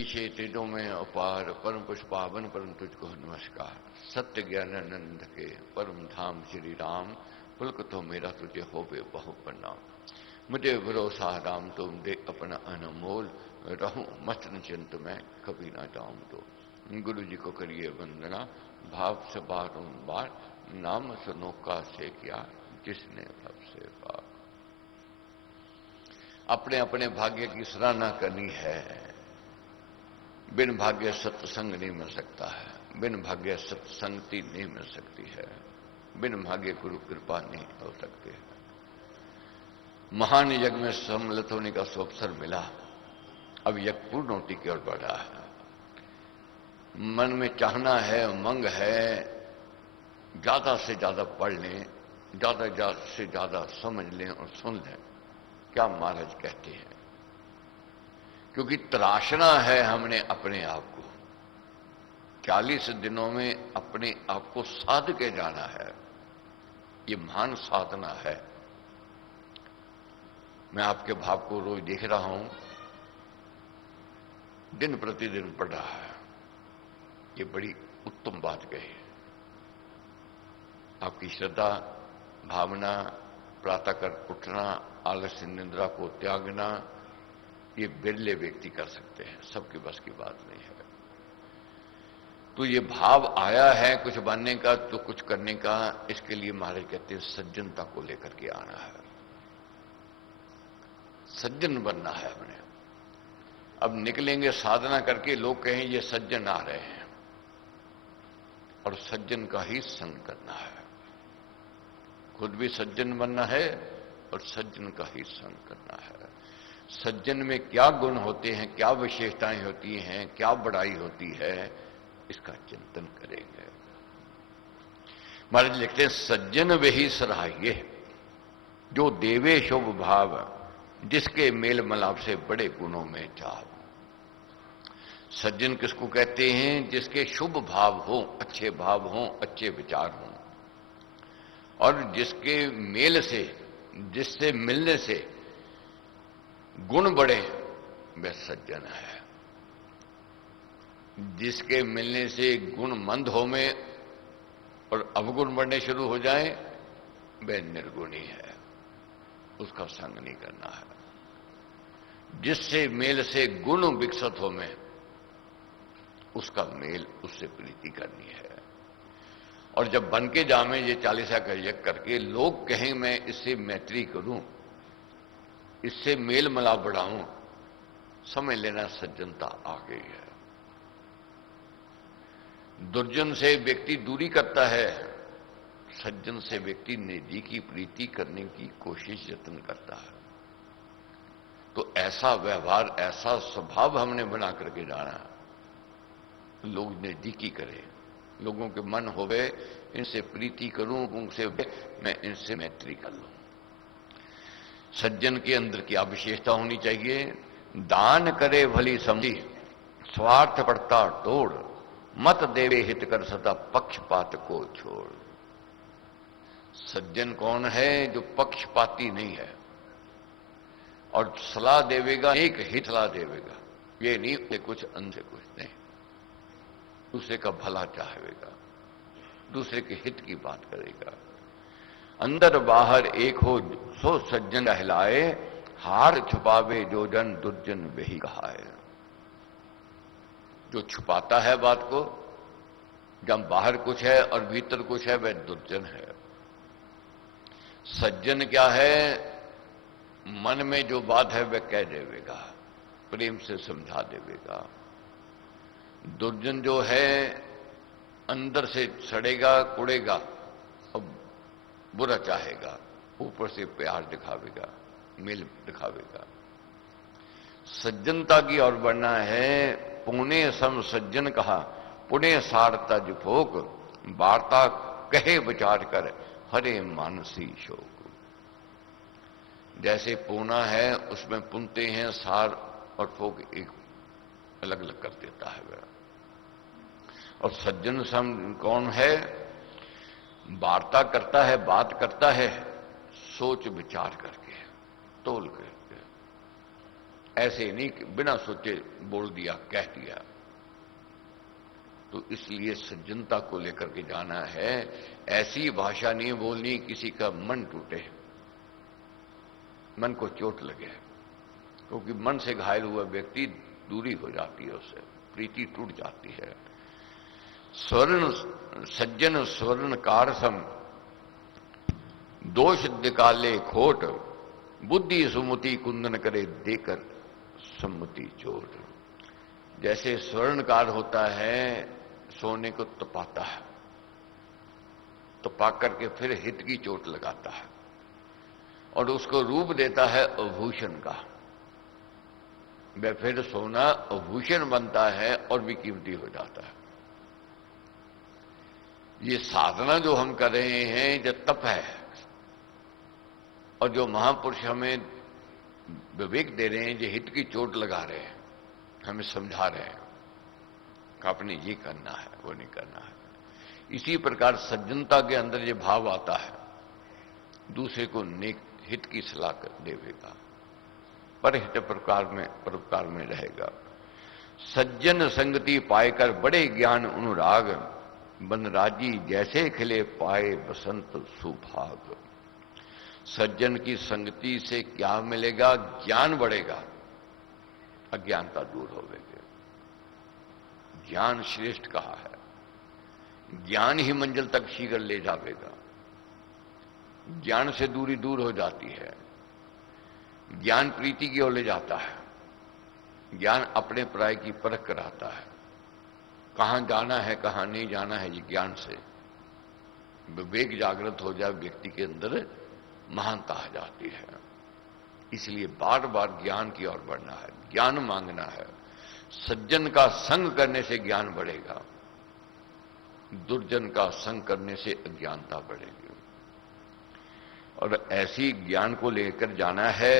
ईशे तेजों में अपार परम पुष्पावन परम तुझको नमस्कार। सत्य ज्ञानानंद के परम धाम श्री राम, पुलक तो मेरा तुझे होवे बहु प्रणाम। मुझे भरोसा राम तुम दे अपना अनमोल, रहूं मस्त निश्चिंत में कभी ना जाऊं तो। गुरु जी को करिए वंदना, भाव से बारंबार नाम सुनो का से किया जिसने भव से पार। अपने अपने भाग्य की सराहना करनी है। बिन भाग्य सत्संग नहीं मिल सकता है, बिन भाग्य सत्संगति नहीं मिल सकती है, बिन भाग्य गुरु कृपा नहीं हो सकती है। महान यज्ञ में सम्मिलित होने का अवसर मिला, अब यज्ञ पूर्णोति की ओर बढ़ रहा है। मन में चाहना है, उमंग है, ज्यादा से ज्यादा पढ़ लें, ज्यादा से ज्यादा समझ लें और सुन लें क्या महाराज कहते हैं, क्योंकि तराशना है हमने अपने आप को। 40 दिनों में अपने आप को साध के जाना है, ये महान साधना है। मैं आपके भाव को रोज देख रहा हूं, दिन प्रतिदिन बढ़ रहा है, ये बड़ी उत्तम बात कही। आपकी श्रद्धा, भावना, प्रातःकर उठना, आलस्य निद्रा को त्यागना, ये बिरले व्यक्ति कर सकते हैं, सबके बस की बात नहीं है। तो ये भाव आया है कुछ बनने का तो कुछ करने का, इसके लिए महाराज कहते हैं सज्जनता को लेकर के आना है, सज्जन बनना है हमने। अब निकलेंगे साधना करके, लोग कहें ये सज्जन आ रहे हैं, और सज्जन का ही संग करना है। खुद भी सज्जन बनना है और सज्जन का ही संग करना है। सज्जन में क्या गुण होते हैं, क्या विशेषताएं होती हैं, क्या बड़ाई होती है, इसका चिंतन करेंगे। महाराज लिखते हैं सज्जन वही सराहिए जो देवे शुभ भाव, जिसके मेल मलाप से बड़े गुणों में चाव। सज्जन किसको कहते हैं? जिसके शुभ भाव हो, अच्छे भाव हो, अच्छे विचार हो, और जिसके मेल से, जिससे मिलने से गुण बढ़े, वह सज्जन है। जिसके मिलने से गुण मंद हो में और अवगुण बढ़ने शुरू हो जाए, वह निर्गुणी है, उसका संग नहीं करना है। जिससे मेल से गुण विकसित हो में, उसका मेल, उससे प्रीति करनी है। और जब बन के जामे ये 40 का यज्ञ करके लोग कहें मैं इससे मैत्री करूं, इससे मेल मिलाप बढ़ाऊं, समझ लेना सज्जनता आ गई है। दुर्जन से व्यक्ति दूरी करता है, सज्जन से व्यक्ति नजदीकी प्रीति करने की कोशिश यत्न करता है। तो ऐसा व्यवहार, ऐसा स्वभाव हमने बना करके जाना, लोग नजदीकी करें, लोगों के मन होवे इनसे प्रीति करूं, उनसे मैं इनसे मैत्री कर लूं। सज्जन के अंदर क्या विशेषता होनी चाहिए? दान करे भली समझी, स्वार्थ पड़ता तोड़, मत देवे हित कर सदा पक्षपात को छोड़। सज्जन कौन है? जो पक्षपाती नहीं है, और सलाह देवेगा, एक हित सलाह देवेगा, ये नहीं कि कुछ अंध से कुछ नहीं, दूसरे का भला चाहेगा, दूसरे के हित की बात करेगा। अंदर बाहर एक हो सो सज्जन कहलाए, हार छुपावे जो जन दुर्जन वही कहाए। जो छुपाता है बात को, जब बाहर कुछ है और भीतर कुछ है, वह दुर्जन है। सज्जन क्या है? मन में जो बात है वह कह देवेगा, प्रेम से समझा देवेगा। दुर्जन जो है अंदर से सड़ेगा, कुड़ेगा और बुरा चाहेगा, ऊपर से प्यार दिखावेगा, मेल दिखावेगा। सज्जनता की ओर बढ़ना है। पुणे सम सज्जन कहा, पुणे सारता जुफोक, वार्ता कहे विचार कर, हरे मानसी शोक। जैसे पूना है, उसमें पुनते हैं, सार और फोक एक अलग अलग कर देता है वह। और सज्जन सम कौन है? वार्ता करता है, बात करता है, सोच विचार करके, तोल करके। ऐसे नहीं कि बिना सोचे बोल दिया, कह दिया। तो इसलिए सज्जनता को लेकर के जाना है। ऐसी भाषा नहीं बोलनी किसी का मन टूटे, मन को चोट लगे, क्योंकि मन से घायल हुआ व्यक्ति दूरी हो जाती है, उससे प्रीति टूट जाती है। स्वर्ण सज्जन स्वर्ण कारसम, दोष निकाले खोट, बुद्धि सुमति कुंदन करे देकर सम्मति चोट। जैसे स्वर्णकार होता है सोने को तपाता है, तपा करके फिर हित की चोट लगाता है और उसको रूप देता है आभूषण का, वह फिर सोना आभूषण बनता है और भी कीमती हो जाता है। ये साधना जो हम कर रहे हैं, जो तप है, और जो महापुरुष हमें विवेक दे रहे हैं, जो हित की चोट लगा रहे हैं, हमें समझा रहे हैं कि आपने ये करना है, वो नहीं करना है। इसी प्रकार सज्जनता के अंदर ये भाव आता है, दूसरे को नेक हित की सलाह देवेगा, पर हित परोपकार में रहेगा। सज्जन संगति पाएकर बड़े ज्ञान अनुराग, बनराजी जैसे खिले पाए बसंत सुभाग। सज्जन की संगति से क्या मिलेगा? ज्ञान बढ़ेगा, अज्ञानता दूर होवेगी। ज्ञान श्रेष्ठ कहा है, ज्ञान ही मंजिल तक शीघ्र ले जावेगा। ज्ञान से दूरी दूर हो जाती है, ज्ञान प्रीति की ओर ले जाता है, ज्ञान अपने पराय की परख कराता है। कहां जाना है कहां नहीं जाना है, ये ज्ञान से विवेक जागृत हो जाए, व्यक्ति के अंदर महानता आ जाती है। इसलिए बार बार ज्ञान की ओर बढ़ना है, ज्ञान मांगना है। सज्जन का संग करने से ज्ञान बढ़ेगा, दुर्जन का संग करने से अज्ञानता बढ़ेगी। और ऐसी ज्ञान को लेकर जाना है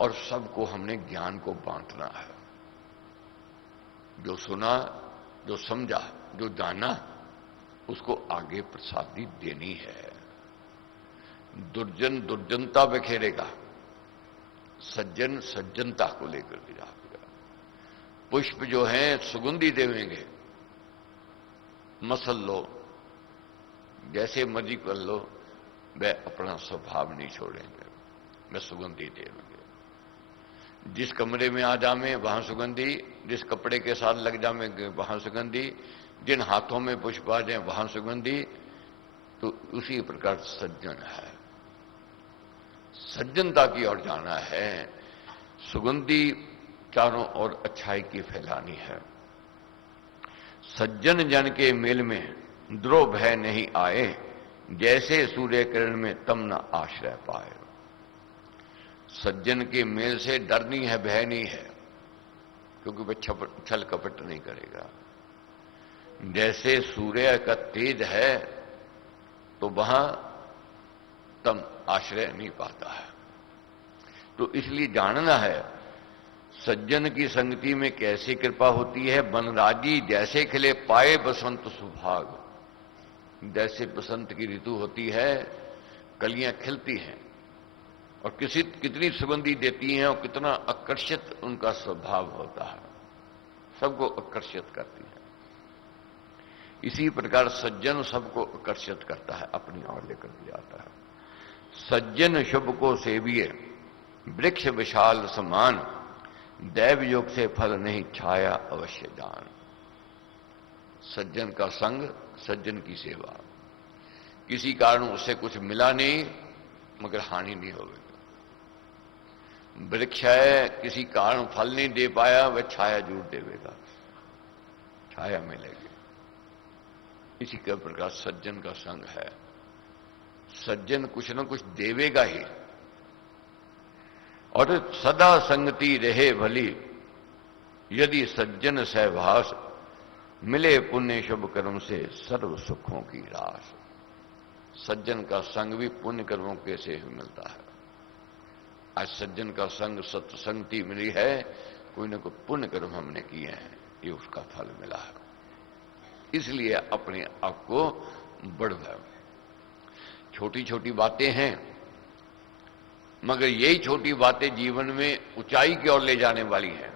और सबको हमने ज्ञान को बांटना है। जो सुना, जो समझा, जो जाना, उसको आगे प्रसादी देनी है। दुर्जन दुर्जनता बिखेरेगा, सज्जन सज्जनता को लेकर के जाएगा। पुष्प जो हैं सुगंधी देवेंगे, मसल लो, जैसे मर्जी कर लो, वे अपना स्वभाव नहीं छोड़ेंगे, वे सुगंधी देवेंगे। जिस कमरे में आ जामे वहां सुगंधी, जिस कपड़े के साथ लग जामेंगे वहां सुगंधी, जिन हाथों में पुष्प आ जाए वहां सुगंधी। तो उसी प्रकार सज्जन है, सज्जनता की ओर जाना है। सुगंधी चारों ओर अच्छाई की फैलानी है। सज्जन जन के मेल में द्रोह भय नहीं आए, जैसे सूर्य किरण में तम न आश्रय पाए। सज्जन के मेल से डर नहीं है, भय नहीं है, क्योंकि वह छल कपट नहीं करेगा। जैसे सूर्य का तेज है तो वहां तम आश्रय नहीं पाता है। तो इसलिए जानना है सज्जन की संगति में कैसे कृपा होती है। बनराजी जैसे खिले पाए बसंत सुभाग। जैसे बसंत की ऋतु होती है, कलियां खिलती हैं और कितनी सुगंधी देती हैं और कितना आकर्षित उनका स्वभाव होता है, सबको आकर्षित करती है। इसी प्रकार सज्जन सबको आकर्षित करता है, अपनी ओर लेकर के जाता है। सज्जन शुभ को सेविए, वृक्ष विशाल समान, दैव योग से फल नहीं छाया अवश्य दान। सज्जन का संग, सज्जन की सेवा। किसी कारण उससे कुछ मिला नहीं मगर हानि नहीं होगी। वृक्ष है, किसी कारण फल नहीं दे पाया, वह छाया जरूर देवेगा, छाया मिलेगी। इसी के प्रकार सज्जन का संग है। सज्जन कुछ न कुछ देवेगा ही। और सदा संगति रहे भली, यदि सज्जन सहवास, मिले पुण्य शुभ कर्म से सर्व सुखों की रास। सज्जन का संग भी पुण्य कर्मों के से ही मिलता है। आज सज्जन का संग सत्संगति मिली है, कोई न कोई पुण्य कर्म हमने किए हैं, ये उसका फल मिला है। इसलिए अपने आप को बढ़ाओ। छोटी छोटी बातें हैं, मगर यही छोटी बातें जीवन में ऊंचाई की ओर ले जाने वाली हैं।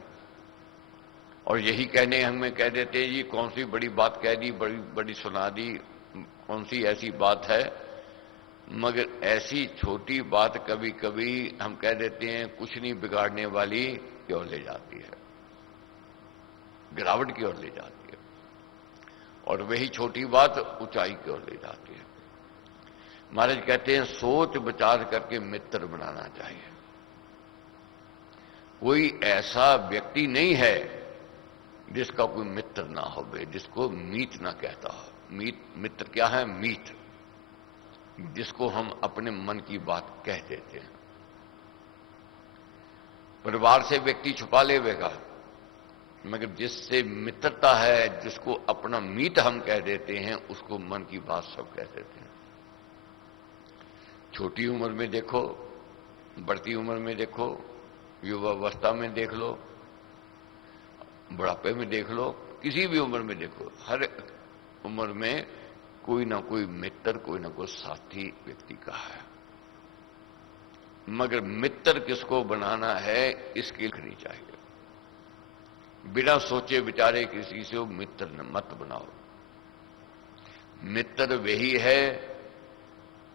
और यही कहने हमें कह देते हैं, जी कौन सी बड़ी बात कह दी, बड़ी बड़ी सुना दी, कौन सी ऐसी बात है। मगर ऐसी छोटी बात कभी कभी हम कह देते हैं कुछ नहीं बिगाड़ने वाली की ओर ले जाती है, गिरावट की ओर ले जाती है, और वही छोटी बात ऊंचाई की ओर ले जाती है। महाराज कहते हैं सोच विचार करके मित्र बनाना चाहिए। कोई ऐसा व्यक्ति नहीं है जिसका कोई मित्र ना हो, जिसको मीत ना कहता हो। मित्र क्या है? मीत, जिसको हम अपने मन की बात कह देते हैं। परिवार से व्यक्ति छुपा लेगा, मगर जिससे मित्रता है, जिसको अपना मीत हम कह देते हैं, उसको मन की बात सब कह देते हैं। छोटी उम्र में देखो, बढ़ती उम्र में देखो, युवावस्था में देख लो, बुढ़ापे में देख लो, किसी भी उम्र में देखो, हर उम्र में कोई ना कोई मित्र, कोई ना कोई साथी व्यक्ति का है। मगर मित्र किसको बनाना है, इसकी लिखनी चाहिए। बिना सोचे विचारे किसी से मित्र मत बनाओ। मित्र वही है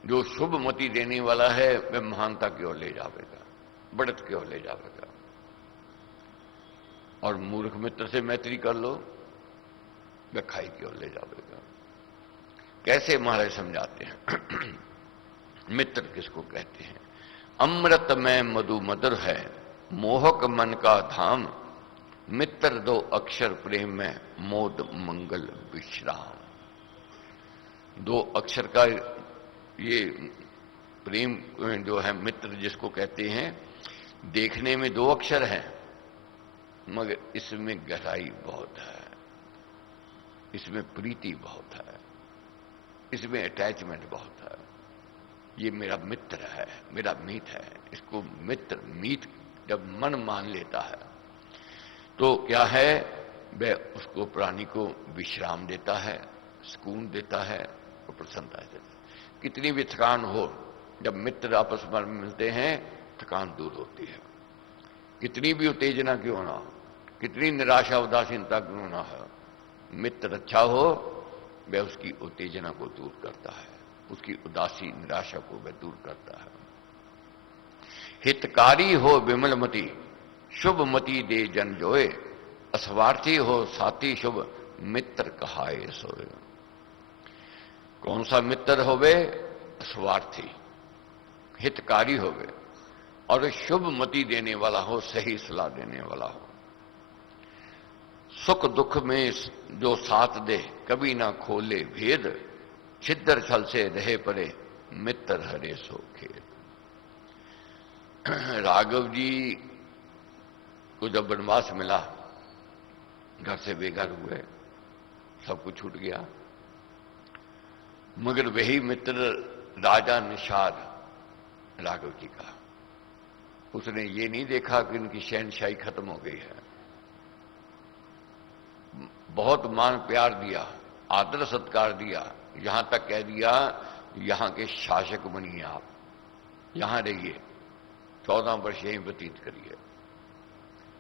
जो शुभ मति देने वाला है, वह महानता की ओर ले जाएगा, बढ़त की ओर ले जाएगा। और मूर्ख मित्र से मैत्री कर लो, वह खाई की ओर ले जाएगा। कैसे महाराज समझाते हैं मित्र किसको कहते हैं? अमृत में मधु मधुर है, मोहक मन का धाम, मित्र दो अक्षर प्रेम में, मोद मंगल विश्राम। दो अक्षर का ये प्रेम जो है, मित्र जिसको कहते हैं, देखने में दो अक्षर हैं, मगर इसमें गहराई बहुत है, इसमें प्रीति बहुत है, इसमें अटैचमेंट बहुत है। ये मेरा मित्र है, मेरा मीत है। इसको मित्र मीत जब मन मान लेता है तो क्या है, वह उसको प्राणी को विश्राम देता है, सुकून देता है और प्रसन्नता देता है। कितनी भी थकान हो, जब मित्र आपस में मिलते हैं थकान दूर होती है। कितनी भी उत्तेजना क्यों ना हो, कितनी निराशा उदासीनता क्यों ना हो, मित्र अच्छा हो, वह उसकी उत्तेजना को दूर करता है, उसकी उदासी निराशा को वह दूर करता है। हितकारी हो विमलमति, शुभ मति दे जन जोए, अस्वार्थी हो साथी शुभ, मित्र कहाए सोए। कौन सा मित्र होवे? स्वार्थी, हितकारी होवे, और शुभ मति देने वाला हो, सही सलाह देने वाला हो। सुख दुख में जो साथ दे, कभी ना खोले भेद, छिद्र छल से रहे परे, मित्र हरे सो खेद। राघव जी को जब वनवास मिला, घर से बेघर हुए, सब कुछ छूट गया, मगर वही मित्र राजा निषाद राघव जी का, उसने ये नहीं देखा कि उनकी शहनशाही खत्म हो गई है। बहुत मान प्यार दिया, आदर सत्कार दिया, यहां तक कह दिया यहां के शासक बनिए, आप यहां रहिए, 14 वर्ष यहीं व्यतीत करिए।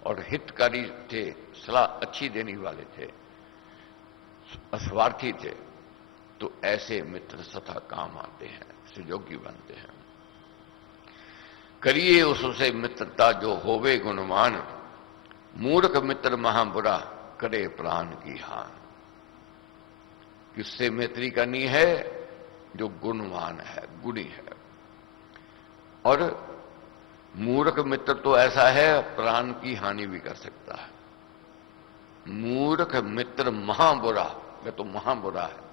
और हितकारी थे, सलाह अच्छी देने वाले थे, अस्वार्थी थे। तो ऐसे मित्र सदा काम आते हैं, सुयोगी बनते हैं। करिए उससे मित्रता जो होवे गुणवान, मूर्ख मित्र महाबुरा, करे प्राण की हान। किससे मैत्री करनी है? जो गुणवान है, गुणी है। और मूर्ख मित्र तो ऐसा है, प्राण की हानि भी कर सकता है। मूर्ख मित्र महाबुरा, वह तो महाबुरा है,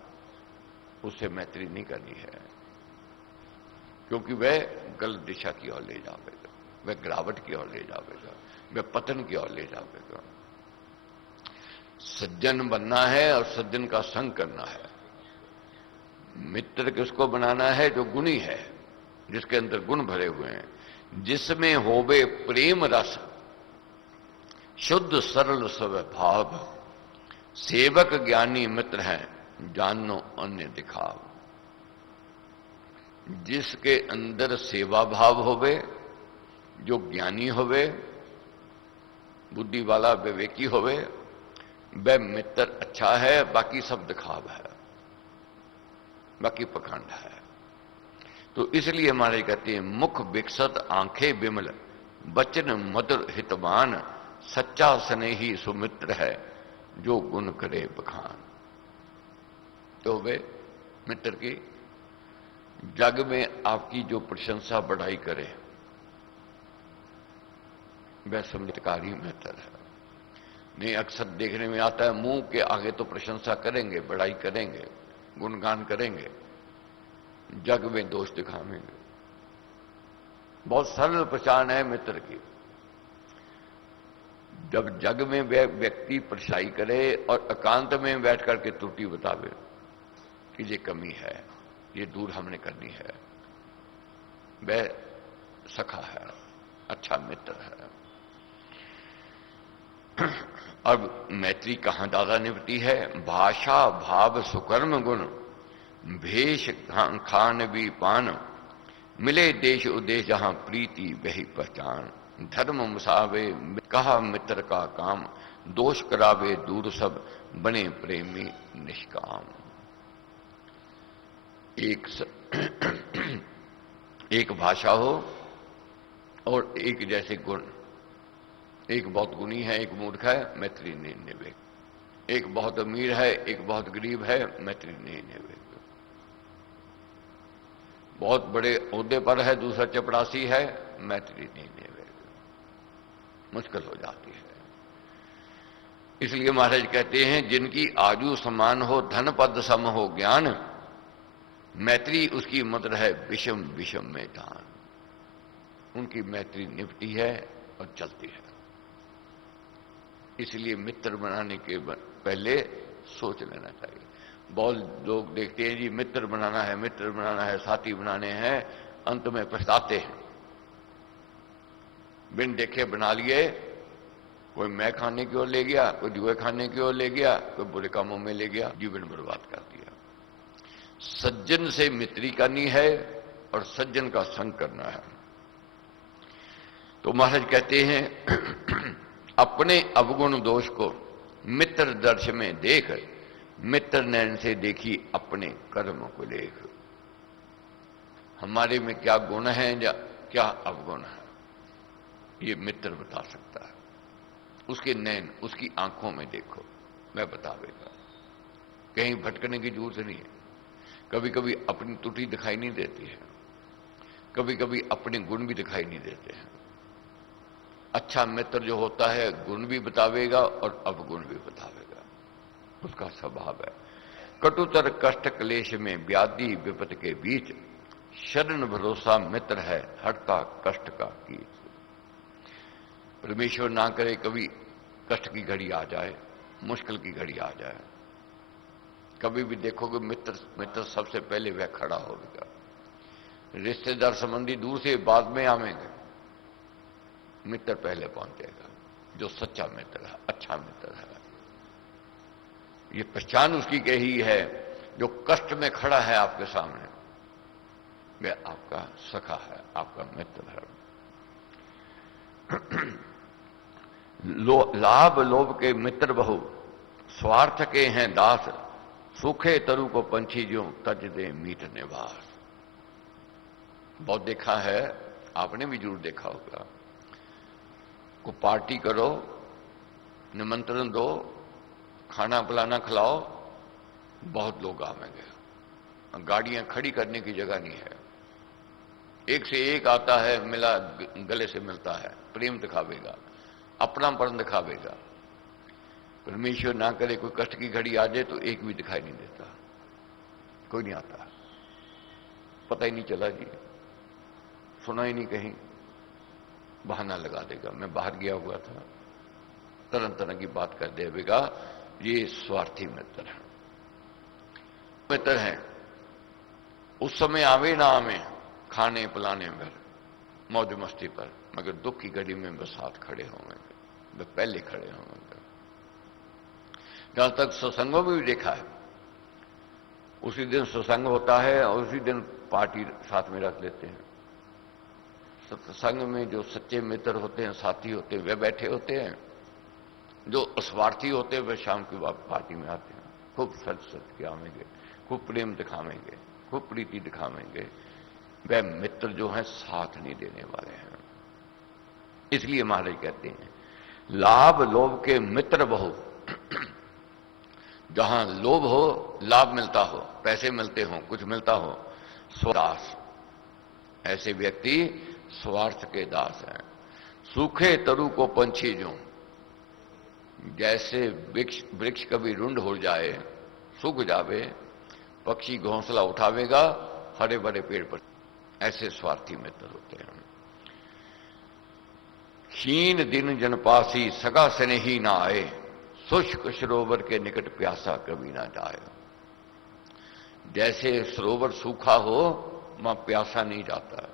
उससे मैत्री नहीं करनी है, क्योंकि वह गलत दिशा की ओर ले जाएगा, वह गिरावट की ओर ले जाएगा, वह पतन की ओर ले जाएगा। सज्जन बनना है और सज्जन का संग करना है। मित्र किसको बनाना है? जो गुणी है, जिसके अंदर गुण भरे हुए हैं, जिसमें होवे प्रेम रस, शुद्ध सरल स्वभाव, सेवक ज्ञानी मित्र है, जानो अन्य दिखाव। जिसके अंदर सेवा भाव होवे, जो ज्ञानी होवे, बुद्धि वाला विवेकी होवे, वह मित्र अच्छा है, बाकी सब दिखाव है, बाकी पखंड है। तो इसलिए हमारे कहते हैं मुख विकसत आंखें विमल, वचन मधुर हितवान, सच्चा स्नेही सुमित्र है, जो गुण करे बखान। तो वे मित्र की जग में आपकी जो प्रशंसा बढ़ाई करे, वह संगीतकारी मित्र है। नहीं, अक्सर देखने में आता है मुंह के आगे तो प्रशंसा करेंगे, बढ़ाई करेंगे, गुणगान करेंगे, जग में दोष दिखाएंगे। बहुत सरल पहचान है मित्र की। जब जग में वह व्यक्ति परछाई करे और एकांत में बैठ करके त्रुटि बतावे कि ये कमी है, ये दूर हमने करनी है, वह सखा है, अच्छा मित्र है। अब मैत्री कहां दादा निभती है? भाषा भाव सुकर्म गुण, भेष खान भी पान, मिले देश उदेश जहां प्रीति वही पहचान, धर्म मुसावे कहा मित्र का काम, दोष करावे दूर सब बने प्रेमी निष्काम। एक भाषा हो और एक जैसे गुण, एक बहुत गुणी है, एक मूर्ख है, मैत्री नहीं निभेगी। एक बहुत अमीर है, एक बहुत गरीब है, मैत्री नहीं निभेगी। बहुत बड़े ओहदे पर है, दूसरा चपरासी है, मैत्री नहीं निभेगी, मुश्किल हो जाती है। इसलिए महाराज कहते हैं जिनकी आजू समान हो, धन पद सम हो ज्ञान, मैत्री उसकी मधुर है विषम विषम में दान। उनकी मैत्री निभती है और चलती है। इसलिए मित्र बनाने के पहले सोच लेना चाहिए। बहुत लोग देखते हैं जी मित्र बनाना है, मित्र बनाना है, साथी बनाने हैं, अंत में पछताते हैं। बिन देखे बना लिए, कोई मैं खाने की ओर ले गया, कोई जुए खाने की ओर ले गया, कोई बुरे कामों में ले गया, जीवन बर्बाद कर दिया। सज्जन से मित्री करनी है और सज्जन का संग करना है। तो महाराज कहते हैं अपने अवगुण दोष को मित्र दर्श में देख, मित्र नैन से देखी अपने कर्म को लेख। हमारे में क्या गुण है या क्या अवगुण है, ये मित्र बता सकता है। उसके नैन, उसकी आंखों में देखो, मैं बतावेगा। कहीं भटकने की जरूरत नहीं है। कभी कभी अपनी त्रुटि दिखाई नहीं देती है, कभी कभी अपने गुण भी दिखाई नहीं देते हैं। अच्छा मित्र जो होता है गुण भी बतावेगा और अवगुण भी बतावेगा, उसका स्वभाव है। कटुतर कष्ट क्लेश में व्याधि विपत के बीच, शरण भरोसा मित्र है हटता कष्ट का कीच। परमेश्वर ना करे कभी कष्ट की घड़ी आ जाए, मुश्किल की घड़ी आ जाए, कभी भी देखोगे मित्र सबसे पहले वह खड़ा होगा। रिश्तेदार संबंधी दूर से बाद में आवेंगे, मित्र पहले पहुंचेगा। जो सच्चा मित्र है, अच्छा मित्र है, ये पहचान उसकी कही है। जो कष्ट में खड़ा है आपके सामने, वह आपका सखा है, आपका मित्र है। लाभ लोभ के मित्र बहु, स्वार्थ के हैं दास, सूखे तरु को पंछी जो तज दे मीठ निवास। बहुत देखा है, आपने भी जरूर देखा होगा। को पार्टी करो, निमंत्रण दो, खाना पिलाना खिलाओ, बहुत लोग आवेंगे, गाड़ियां खड़ी करने की जगह नहीं है, एक से एक आता है, मिला गले से मिलता है, प्रेम दिखावेगा, अपनापन दिखावेगा। परमेश्वर ना करे कोई कष्ट की घड़ी आ जाए तो एक भी दिखाई नहीं देता, कोई नहीं आता, पता ही नहीं चला जी, सुना ही नहीं कहीं, बहाना लगा देगा। मैं बाहर गया हुआ था, तरह तरह की बात कर देगा। ये स्वार्थी मित्र है। मित्र हैं उस समय आवे ना आवे, खाने पिलाने में, मौज मस्ती पर, मगर दुख की घड़ी में बस साथ खड़े होंगे, वे पहले खड़े होंगे। जहां तक सत्संगों में भी देखा है, उसी दिन सत्संग होता है और उसी दिन पार्टी साथ में रख लेते हैं। सत्संग में जो सच्चे मित्र होते हैं, साथी होते हैं, वे बैठे होते हैं। जो स्वार्थी होते हैं वे शाम की पार्टी में आते हैं, खूब सच सच दिखावेंगे, खूब प्रेम दिखावेंगे, खूब प्रीति दिखावेंगे। वे मित्र जो हैं साथ नहीं देने वाले हैं। इसलिए महाराज कहते हैं लाभ लोभ के मित्र बहु। जहां लोभ हो, लाभ मिलता हो, पैसे मिलते हो, कुछ मिलता हो, स्वार्थ, ऐसे व्यक्ति स्वार्थ के दास हैं। सूखे तरु को पंछी जो, जैसे वृक्ष कभी रुंड हो जाए, सूख जावे, पक्षी घोंसला उठावेगा हरे भरे पेड़ पर, ऐसे स्वार्थी मित्र होते हैं। क्षीण दिन जनपासी सगा स्नेही ना आए, शुष्क सरोवर के निकट प्यासा कभी ना जाए। जैसे सरोवर सूखा हो, वहां प्यासा नहीं जाता,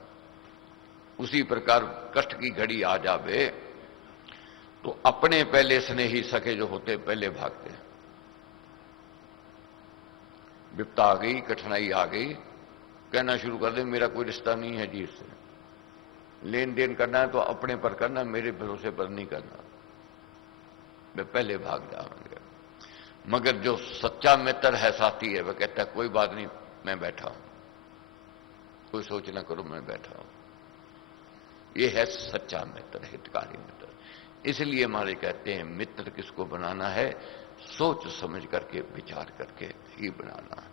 उसी प्रकार कष्ट की घड़ी आ जावे तो अपने पहले स्नेही सखे जो होते पहले भागते हैं। विपता आ गई, कठिनाई आ गई, कहना शुरू कर दे मेरा कोई रिश्ता नहीं है जी इससे, लेन देन करना है तो अपने पर करना, मेरे भरोसे पर नहीं करना, वे पहले भाग जाएंगे। मगर जो सच्चा मित्र है, साथी है, वह कहता है कोई बात नहीं, मैं बैठा हूं, कोई सोच ना करो, मैं बैठा हूं। यह है सच्चा मित्र, हितकारी मित्र। इसलिए हमारे कहते हैं मित्र किसको बनाना है, सोच समझ करके, विचार करके ही बनाना है।